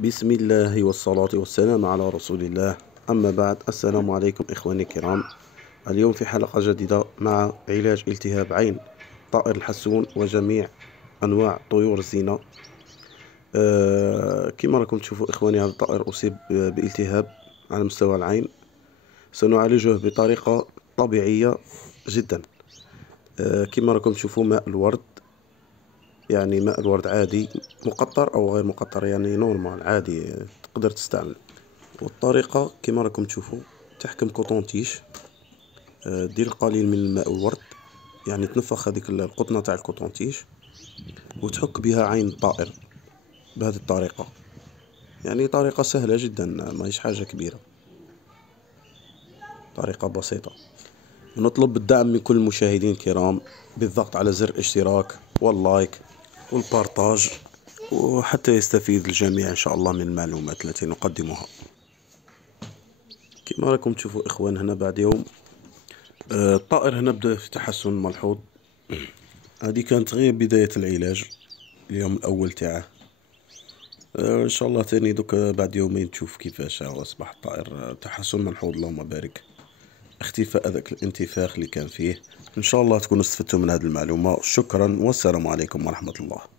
بسم الله والصلاة والسلام على رسول الله. أما بعد، السلام عليكم إخواني الكرام. اليوم في حلقة جديدة مع علاج التهاب عين طائر الحسون وجميع أنواع طيور الزينة. كما راكم تشوفوا إخواني، هذا الطائر أصيب بالتهاب على مستوى العين. سنعالجه بطريقة طبيعية جدا. كما راكم تشوفوا ماء الورد، يعني ماء الورد عادي، مقطر أو غير مقطر، يعني نورمال عادي تقدر تستعمل. والطريقة كما راكم تشوفوا، تحكم كوطونتيش، دير قليل من الماء والورد، يعني تنفخ هذيك القطنة تاع الكوطونتيش وتحك بها عين الطائر بهذه الطريقة. يعني طريقة سهلة جدا، ما هيش حاجة كبيرة، طريقة بسيطة. ونطلب الدعم من كل المشاهدين الكرام بالضغط على زر الاشتراك واللايك والبارتاج، وحتى يستفيد الجميع إن شاء الله من المعلومات التي نقدمها. كما راكم تشوفوا إخوان، هنا بعد يوم الطائر هنا بدأ في تحسن ملحوظ. هذه كانت غير بداية العلاج، اليوم الأول تاعه. إن شاء الله تاني دوك بعد يومين تشوف كيفاش أصبح الطائر تحسن ملحوظ، اللهم بارك. اختفاء ذاك الانتفاخ اللي كان فيه. إن شاء الله تكونوا استفدتوا من هذه المعلومة. شكرا والسلام عليكم ورحمة الله.